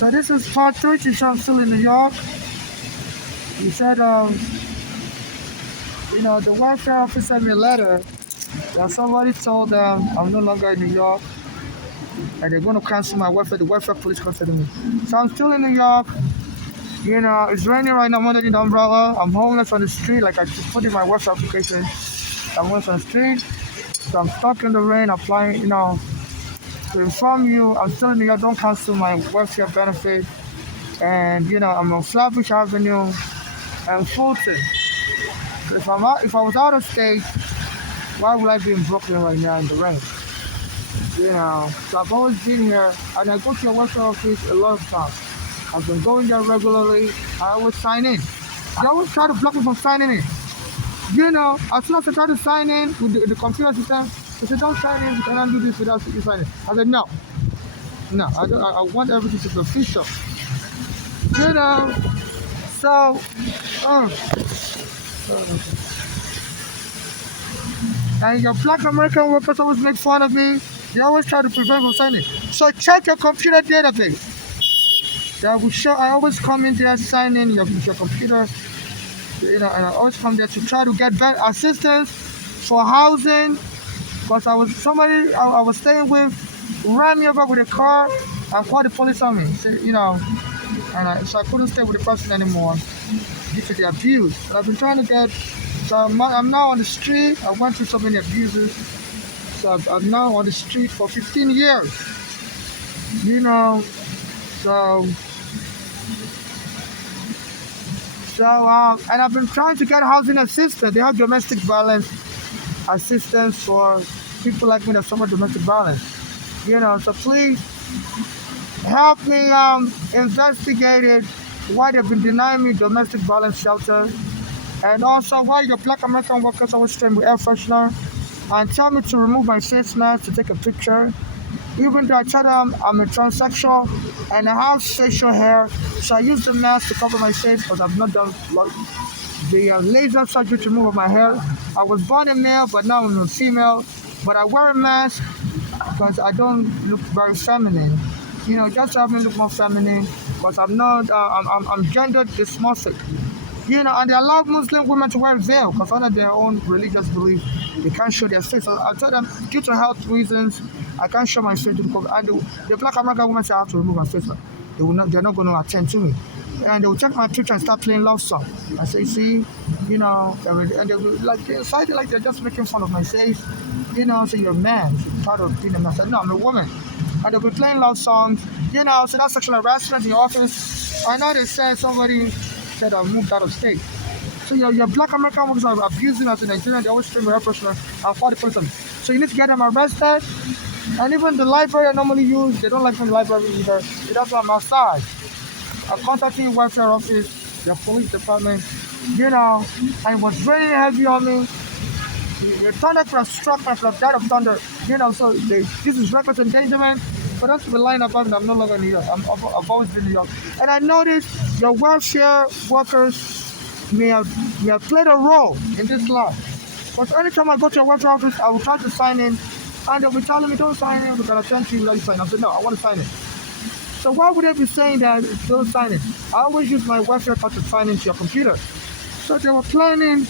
So this is part 3 to show I'm still in New York. He said, the welfare officer sent me a letter that somebody told them I'm no longer in New York and they're going to cancel my welfare. The welfare police contacted me. So I'm still in New York. It's raining right now. I'm under the umbrella. I'm homeless on the street, like I just put in my welfare application. I'm homeless on the street. So I'm stuck in the rain applying, to inform you, I'm still in New York. Don't cancel my welfare benefit. And, I'm on Flatbush Avenue and Fulton. If I was out of state, why would I be in Brooklyn right now in the rain? So I've always been here, and I go to your welfare office a lot of times. I've been going there regularly. I always sign in. They always try to block me from signing in. As soon as I try to sign in with the computer system, they say, don't sign in, you cannot do this without you signing. I said, no, I don't. I want everything to be official. So, and your black American workers always make fun of me. They always try to prevent me from signing. So check your computer database. That will show. I always come in there, sign in your computer. And I always come there to try to get better assistance for housing. Because somebody I was staying with ran me over with a car and called the police on me. So, so I couldn't stay with the person anymore due to the abuse. But I've been trying to get. So I'm now on the street. I went through so many abuses. So I'm now on the street for 15 years. And I've been trying to get housing assistance. They have domestic violence assistance for people like me that suffer domestic violence. So please help me investigate it, why they've been denying me domestic violence shelter, and also why your black American workers always train with air freshener and tell me to remove my face mask to take a picture. Even though I tell them I'm a transsexual and I have facial hair, so I use the mask to cover my face because I've not done the laser surgery to remove my hair. I was born a male, but now I'm a female. But I wear a mask because I don't look very feminine. Just to have me look more feminine, because I'm not, I'm gender dysmorphic. And they allow Muslim women to wear a veil because under their own religious belief, they can't show their face. So I tell them, due to health reasons, I can't show my face because the black American women say I have to remove my face. They're not going to attend to me. And they will take my picture and start playing love song. I say, see, and they will like they're just making fun of my face. So you're a man, you're part of being a man. I said, no, I'm a woman. And they'll be playing love songs. So that's sexual harassment in your office. I know they said somebody said I moved out of state. So your black American workers are abusing us in Nigeria. They always train with air freshener and call the police on me. So you need to get them arrested. And even the library I normally use, they don't like me in the library either. So that's why I'm outside. I'm contacting the welfare office, the police department, and it was raining heavy on me. The thunder could have struck me, could have died of thunder. So this is reckless endangerment. But that's the line about it. I'm no longer in New York. I've always been in New York. And I noticed your welfare workers may have played a role in this law. Because anytime I go to a welfare office, I will try to sign in. And they'll be telling me, don't sign in, we're going to send you let you sign. I said, no, I want to sign in. So why would they be saying that don't sign in? I always use my welfare card to sign into your computer. So they were planning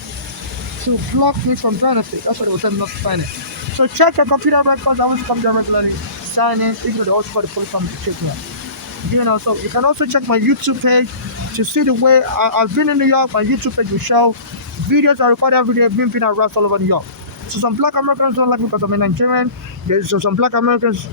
to block me from benefit. That's why they were telling me not to sign in. So check your computer records. I always come there regularly, sign in, even though they also call the police on me to check me out. So you can also check my YouTube page to see the way I've been in New York. My YouTube page will show videos I record every day, being arrested all over New York. So some black Americans don't like me because I'm a Nigerian. So some black Americans,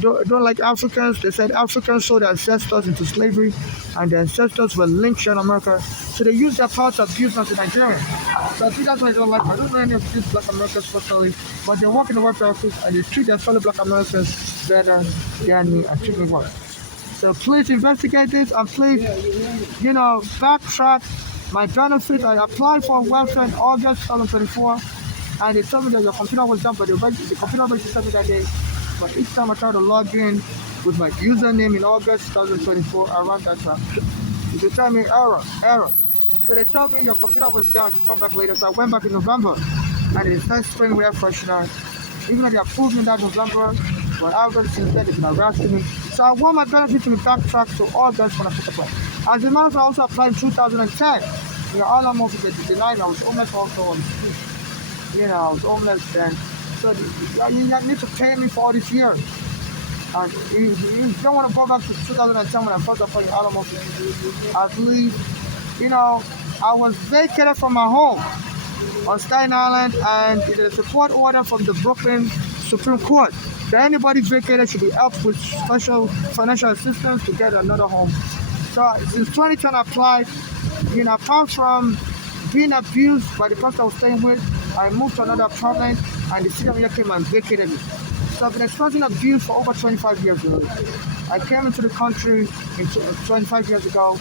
don't like Africans. They said Africans sold their ancestors into slavery and their ancestors were lynched in America. So they use their power to abuse us in Nigeria. So I think that's why I don't like. I don't know any of these black Americans personally, but they work in the welfare office and they treat their fellow black Americans better than me and treat me worse. So please investigate this and please, backtrack my benefits. I applied for welfare in August 2024 and they told me that your computer was down, but the computer registered me that day. But each time I try to log in with my username in August 2024, around that time, they tell me error. So they told me your computer was down to come back later. So I went back in November and they started spraying air freshener. Even though they approved me that November, but August since then they've been harassing me. So I want my benefit to be backtracked to August when I took apply. As a matter of fact, I also applied in 2010. All almost denied. I was homeless also on the street. I was homeless then. So you need to pay me for all these years. And you don't want to go back to 2010 when I first applied in Alamo. I believe, I was vacated from my home on Staten Island, and it is a support order from the Brooklyn Supreme Court that anybody vacated should be helped with special financial assistance to get another home. So since 2010 I applied, apart from being abused by the person I was staying with, I moved to another apartment and the city of New York came and vacated me. So I've been experiencing abuse for over 25 years already. I came into the country 25 years ago,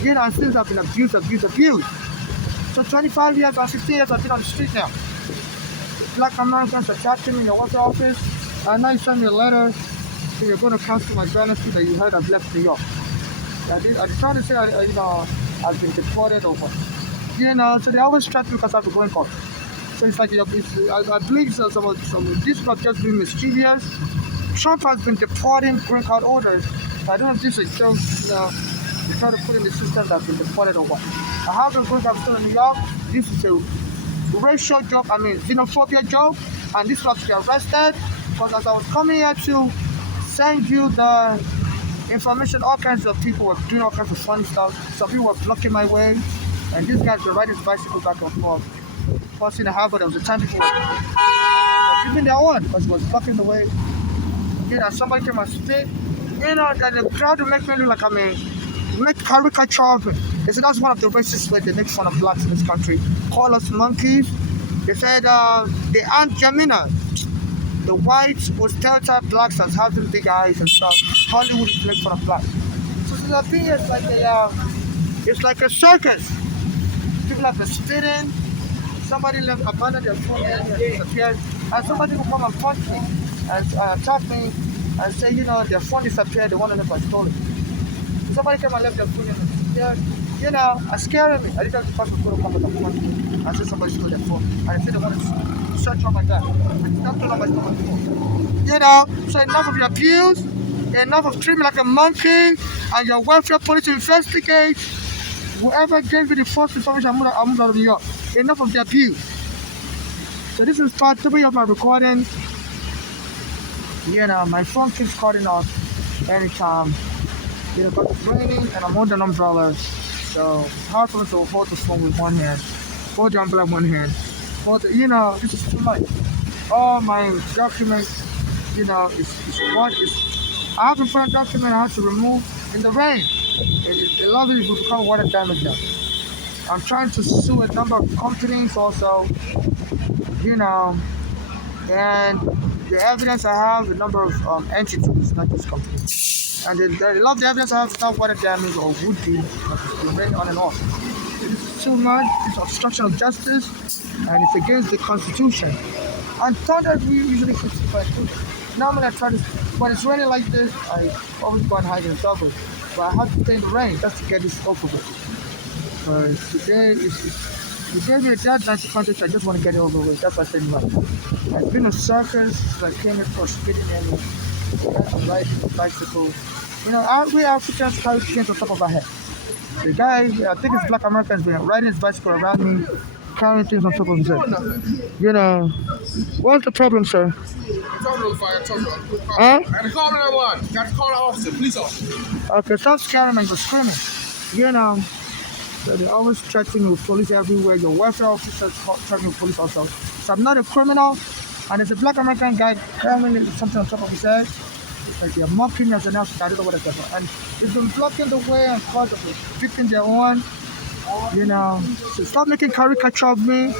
and since I've been abused. So 25 years or 15 years I've been on the street now. Black Americans attacking me in the water office. And now you send me a letter saying you're going to cancel my benefit that you heard I've left New York. I try to say, I've been deported or what. So they always threaten me because I have to go in court. So it's like, I believe some these people are just being mischievous. Trump has been deporting green card holders. I don't know if this is a joke, they try to put in the system that's been deported or what. I have a green card still in New York. This is a racial joke, xenophobia joke, and this was to get arrested because as I was coming here to send you the information, all kinds of people were doing all kinds of funny stuff. Some people were blocking my way, and these guys were riding his bicycle back and forth. Once in the harbor, there was a time people were giving their own because it was blocking the way. Somebody came and spit, and the crowd would make me look like make caricature of it. They said that's one of the racist ways they make fun of blacks in this country. Call us monkeys. They said the Aunt Jamina, the whites will stereotype blacks as having big eyes and stuff. Hollywood is make fun of blacks. So the thing is it's like a circus. People have been spitting. Somebody left abandoned their phone and disappeared, and somebody will come and punch me and attack me and say, their phone disappeared, they want to know if I stole it. Somebody came and left their phone and disappeared. And scaring me. I didn't have the person to come and punch me and say somebody stole their phone. And they said they wanted to search on my dad. That's not my phone. So enough of your abuse, enough of treating me like a monkey, and your welfare police to investigate. Whoever gave me the false information, I'm moving out of New York. Enough of the abuse. So this is part 3 of my recording. My phone keeps cutting off anytime. Because it's raining and I'm holding an umbrella. So it's hard for me to hold the phone with one hand, hold the umbrella with one hand. This is too much. All my documents, I have a front document I have to remove in the rain. A lot of it will become water damage now. I'm trying to sue a number of companies also, and the evidence I have, a number of entities, not just companies. And a lot of the evidence I have is not water damage or would be, because it's raining on and off. It's too much, it's obstruction of justice, and it's against the Constitution. And thunder, we usually fix the Constitution. Normally I try to, when it's raining like this, I always go and hide in trouble. But I have to stay in the rain just to get this over with. Because today, you gave me a deadline to contest, I just want to get it over with. That's what I said right. It's been a circus, I came here for spitting and riding a bicycle. We Africans carry chains on top of our head. The guy, I think it's Black Americans, been riding his bicycle around me, carrying things on top of his head. What's the problem, sir? I had to call 911. Got to call the officer, police officer. Okay, stop scaring and go screaming. So they always threaten me with police everywhere. Your welfare officers threaten me with police also. So I'm not a criminal, and there's a Black American guy carrying something on top of his head. It's like they're mocking me as an African. I don't know what it's about. And they've been blocking the way and cause of picking their own. So stop making caricature of me.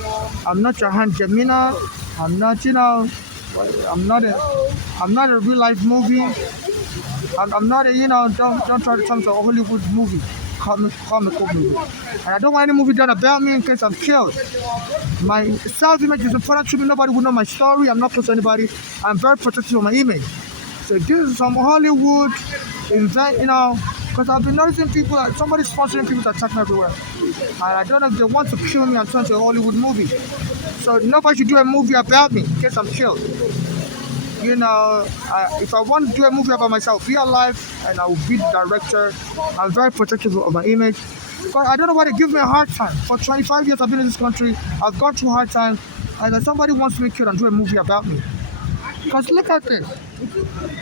I'm not your Aunt Jamina. I'm not a real life movie. I'm not a, don't try to turn to a Hollywood movie. Comic movie. And I don't want any movie done about me in case I'm killed. My self-image is important to me. Nobody will know my story. I'm not close to anybody. I'm very protective of my image. So this is some Hollywood event, because I've been noticing people, somebody's sponsoring people to attack me everywhere. And I don't know if they want to kill me and turn to a Hollywood movie. So nobody should do a movie about me in case I'm killed. If I want to do a movie about myself, be alive, and I will be the director. I'm very protective of my image. But I don't know why they give me a hard time. For 25 years I've been in this country, I've gone through hard times, and then somebody wants me killed and do a movie about me. Because look at this.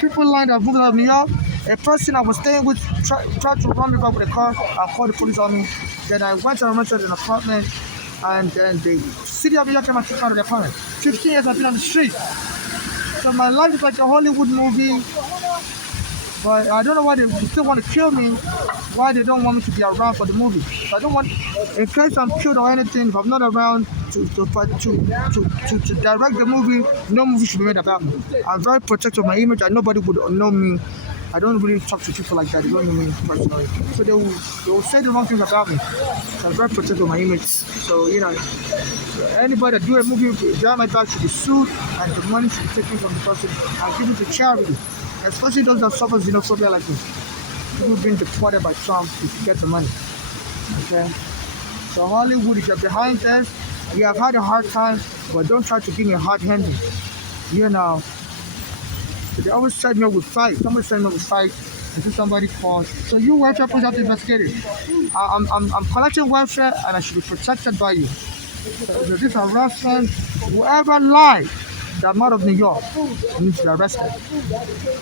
People lined up moving out of New York. A person I was staying with tried to run me back with a car. I called the police on me. Then I went and rented an apartment. And then the city of New York came and took me out of the apartment. 15 years I've been on the street. So my life is like a Hollywood movie. But I don't know why they still want to kill me. Why they don't want me to be around for the movie. So I don't want, in case I'm killed or anything, if I'm not around to direct the movie, no movie should be made about me. I'm very protective of my image and nobody would know me. I don't really talk to people like that. They don't know me personally. So they will say the wrong things about me. So I'm very protective of my image. So, anybody that do a movie behind my back should be sued and the money should be taken from the person and given to charity. Especially those that suffer xenophobia like me. People being deported by Trump if you get the money. Okay? So Hollywood, if you're behind this, you have had a hard time, but don't try to give me a hard handing. They always said no with fight. Somebody said no with fight until somebody calls. So you welfare police have to investigate it. I'm collecting welfare and I should be protected by you. So this harassment, whoever lied that I'm out of New York needs to be arrested.